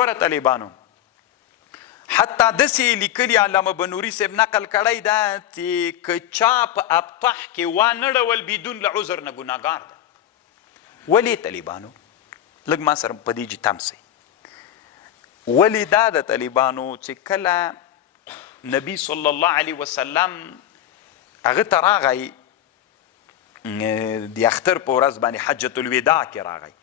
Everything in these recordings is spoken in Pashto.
ګوره طالبانو حتی داسې لیکلي علامه بنوري صاحب نقل کړی ده چې که چا په ابطح کې وانړول بدون له عذر نه ګناهګار ده. ولې طالبانو لږ ما سره په دې جې تم سئ. ولې دا د طالبانو چې کله نبی صلی الله علیه وسلم هغه ته راغی د اختر په ورځ باندې حجة الوداع کې راغی،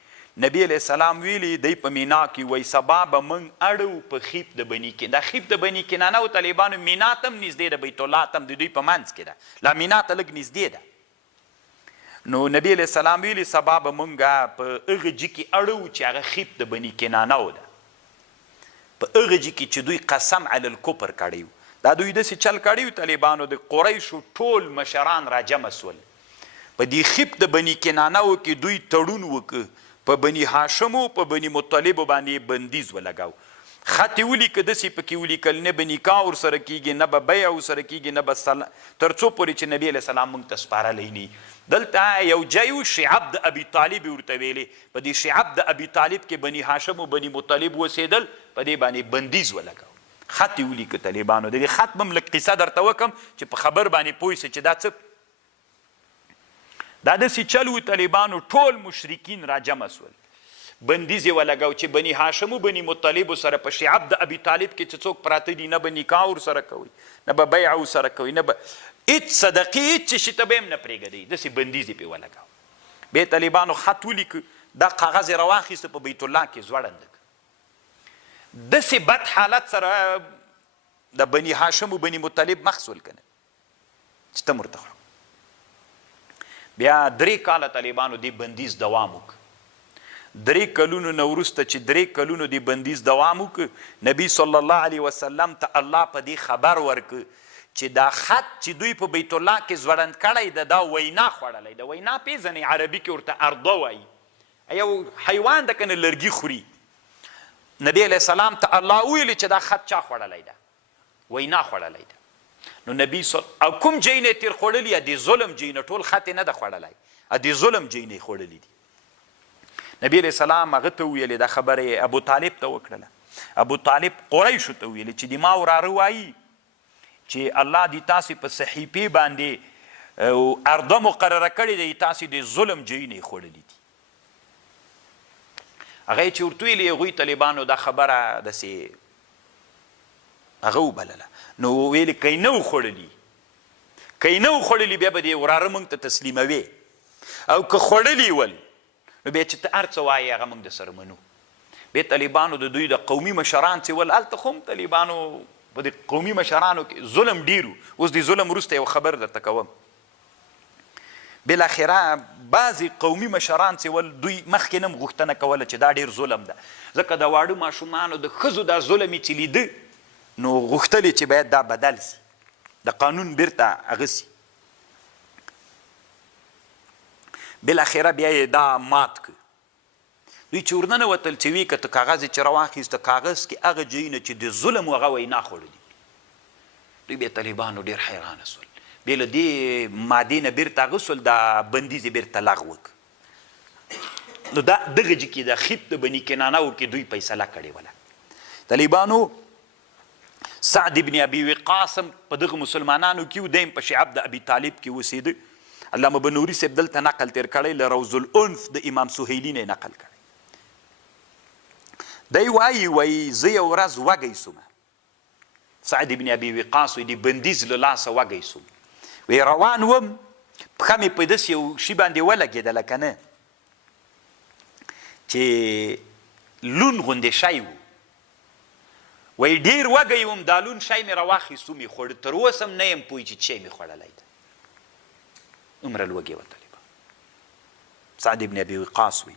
نبی علیه السلام ویلي دی په مینا کې وایي سبا به موږ اړو په خیب د بني کې دا خیب د بني کنانه و طالبانو مینا ته هم نږدې ده، بیت الله ته هم د دوی په منځ کې ده، لا مینا ته لږ نږدې ده. نو نبی علیه السلام ویلي سبا به موږ په هغه جي کې اړو چې هغه خیب د بني کنانه و ده، په هغه جي کې چې دوی قسم علی الکفر کړی و. دا دوی داسې چل کړی و طالبانو د قریشو ټول مشران را جمع سول په دې خیب د بني کنانه و کې دوی تړون وکړ په بني هاشمو په بني مطلبو باندې بندیز ولګاو. خط یې ولیکه داسې پکې ولیکل نه به نکاح ورسره کېږي نه به بیع ورسره کېږي نه به تر څو پورې چې نبي علیه السلام موږ ته سپارلی نه. دلته یو ځای و شعب د ابي طالب یې ورته ویلې، په دې شعب د ابي طالب کې بني هاشم و بني مطلب اوسېدل، په دې باندې بندیز ولګاو. خط یې ولیکه طالبانو. د دې خط به م لږ قصه درته وکړم چې په خبر باندې پوه سئ چې دا څه دا داسې چل و طالبانو ټول مشرکین را جمع سول، بندیز یې ولګاو چې بني هاشم و بني مطلبو سره په شعب د ابي طالب کې چې څوک پراته دي نه به نکاح ورسره کوي نه به بیع ورسره کوي نه به هېڅ صدقې هېڅ شي ته به یې هم نه پرېږدئ، داسې بندیز یې پرې ولګاو. بیا طالبانو خط ولیکه، دا کاغذ یې راواخیسته په بیت الله کې ځوړند کړ. داسې بد حالت سره د بني هاشم و بني مطلب مخ سول که نه چې ته ورته خورم. بیا 3 کاله طالبانو دې بندیز دوام وکړ. 3 کلونو نه وروسته چې 3 کلونو دې بندیز دوام وکړ، نبي صلی الله علیه وسلم ته الله په دې خبر ورکړ چې دا خط چې دوی په بیت الله کې ځوړند کړی ده دا وینا خوړلی ده. وینا پېژنئ عربي کې ورته ارده وایي، یو حیوان ده که نه لرګي خوري. نبی علیه السلام ته الله ویلي چې دا خط چا خوړلی ده؟ وینا خوړلی ده. نو نبی او کوم جای نه تیر خوړلی یا د ظلم جای نه، ټول خط نه ده خوړلی، د ظلم جای نه یې خوړلی دي. نبی علیه السلام هغه ته وویلې دا خبره یې ابو طالب ته وکړله. ابو طالب قریشو ته ویلې چې د ما وراره وایي چې الله دې تاسې په صحیفې باندې ارده مقرره کړې ده، تاسې د ظلم جای نه یې خوړلي دي. هغه یې چې ورته ویلې هغوی طالبانو دا خبره داسې هغه وبلله. نو ویلې که یې نه و خوړلي بیا به دې وراره موږ ته تسلیموې، او که خوړلي ول نو بیا چې ته هر څه وایې هغه موږ درسره منو. بیا طالبانو د دوی د قومي مشران چې ول هلته خو هم طالبانو په دې قومي مشرانو کې ظلم ډېر و. اوس د ظلم وروسته یو خبر درته کوم. بالاخره بعضې قومي مشران چې ول دوی مخکې نه م غوښتنه کوله چې دا ډېر ظلم ده، ځکه د واړه ماشومانو د ښځو دا ظلم یې چې لیده نو غوښتلې چې باید دا بدل سي، د قانون بیرته هغه سي. بالاخره بیا یې دا مات کړ. دوی چې ورننوتل چې وی که ته کاغذ یې چې راواخیسته، کاغذ کې هغه ځایونه چې د ظلم و هغه وینا خوړلي. دوی بیا طالبانو ډېر حیرانه سول. بیا له دې مادې نه بیرته هغه سول دا بندیز یې بیرته لغوه کړ. نو دا دغه جې کې د خیب د بني کنانو کې دوی فیصله کړې وله. طالبانو سعد ابن ابي وقاص په دغه مسلمانانو کې و، دی هم په شعب د ابي طالب کې اوسېده. علامه بنوري صاحب دلته نقل تیر کړی، له روض الانف د امام سهیلي نه یې نقل کړی. دی وایي زه یو ورځ وږی سوم، سعد ابن ابي وقاص وایي د بندیز له لاسه وږی سوم، وی روان وم پښه مې په داسې یو شي باندې ولګېدله که نه چې لون غوندې شی و، وی ډېر وږی وم، دا لون شی مې راواخیست ومې خوړ، تر اوسه هم نه یم پوه چې چی مې خوړلی ده. عمره لوږې وه طالبان. سعد ابن ابي وقاص وی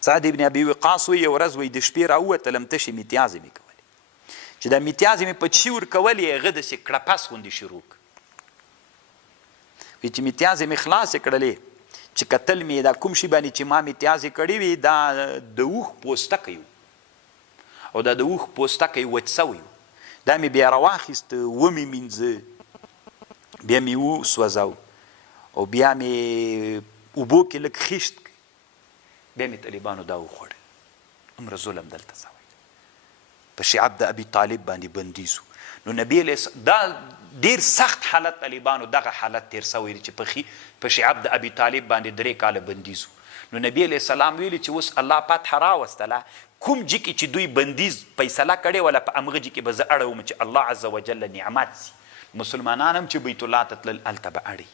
سعد ابن ابي وقاص وی یو ورځ وی د شپې راووتلم، تشې میتیازې مې کولې، چې دا میتیازې مې په چي ورکولې هغه داسې کړپس غوندې شروع کړ. وی چې میتیازې مې خلاصې کړلې چې کتل مې دا کوم شي باندې چې ما میتیازې کړې وي دا د اوښ پوستکی و، او دا د اوښ پوستکی وچ سوی و. دا مې بیا راواخیست، ومې مینځه، بیا مې وسوځاو، او بیا مې اوبو کې لږ خیشت کړ، بیا مې طالبانو دا وخوړل. عمره ظلم دلته سوی. په شعب د ابي طالب باندې بندیز و. نو نبی علیه دا ډېر سخت حالت طالبانو دغه حالت تیر سوی دی چې په شعب د ابي طالب باندې 3 کاله بندیز و. نو نبی علیه السلام ویلي چې اوس الله فتح راوستله، کوم جي کې چې دوی بندیز فیصله کړې وله په همغه جي کې به زه اړوم چې الله عز وجل نعمت سي. مسلمانان هم چې بیت الله ته تلل هلته به اړي.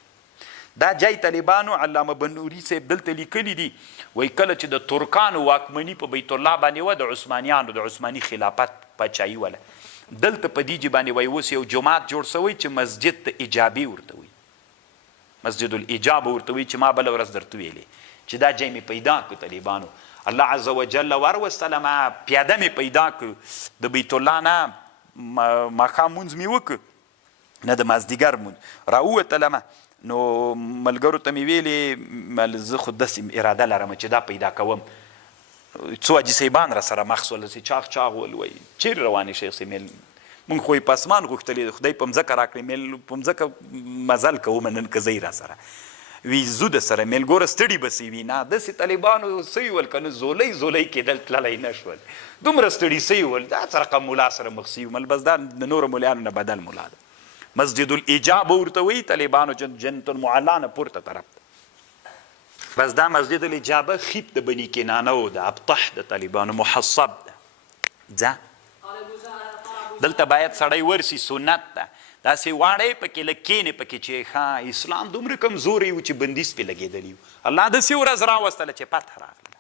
دا جای طالبانو علامه بنوري صاحب دلته لیکلي دي، وایي کله چې د ترکانو واکمني په بیت الله باندې وه، د عثمانیانو د عثماني خلافت پاچایي وله، دلته په دې جي باندې وایي اوس یو جومات جوړ سوی چې مسجد د ایجابي ورته وایي، مسجد الاجابه ورته وایي چې ما بله ورځ درته ویلې چې دا جای مې پیدا کړو طالبانو. الله عز وجل وروستله، ما پیاده مې پیدا کړو د بیت الله نه، ماښام مونځ مې وکړ نه د مازدیګر مونځ راووتلمه. نو ملګرو ته مې ویلې زه خو داسې اراده لرم چې دا پیدا کوم. څو حاجي صاحبان را سره مخ سول چې چاغ چاغ ول، وایي چیرې روانې شیخ صاحب؟ میل مونږ خو یې په اسمان غوښتلې، خدای په مځکه راکړې، میل په مځکه مزل کوم نن که ځئ را سره. وی زو د سره میل ګوره ستړي به سوي نه، داسې طالبانو سوي ول که نه زولی زولی کېدل تللی نه شول، دومره ستړي سوي ول. دا څه رقم ملا سره مخ سوي مل، بس دا د نورو ملیانو نه بدل ملا ده. مسجد الاجابه ورته وایي طالبانو، جنت المعلا نه پورته طرف ته. بس دا مسجد الاجابه خیب د بني کنانه و، د ابطح د طالبانو محصب ده. ځه دلته باید سړی ورسي، سنت ده. داسې واړی پکې لږ کښېنې پکې چې ښه اسلام دومره کمزوری و چې بندیز پې لګېدلی و. الله داسې ورځ راوستله چې فتح راغله.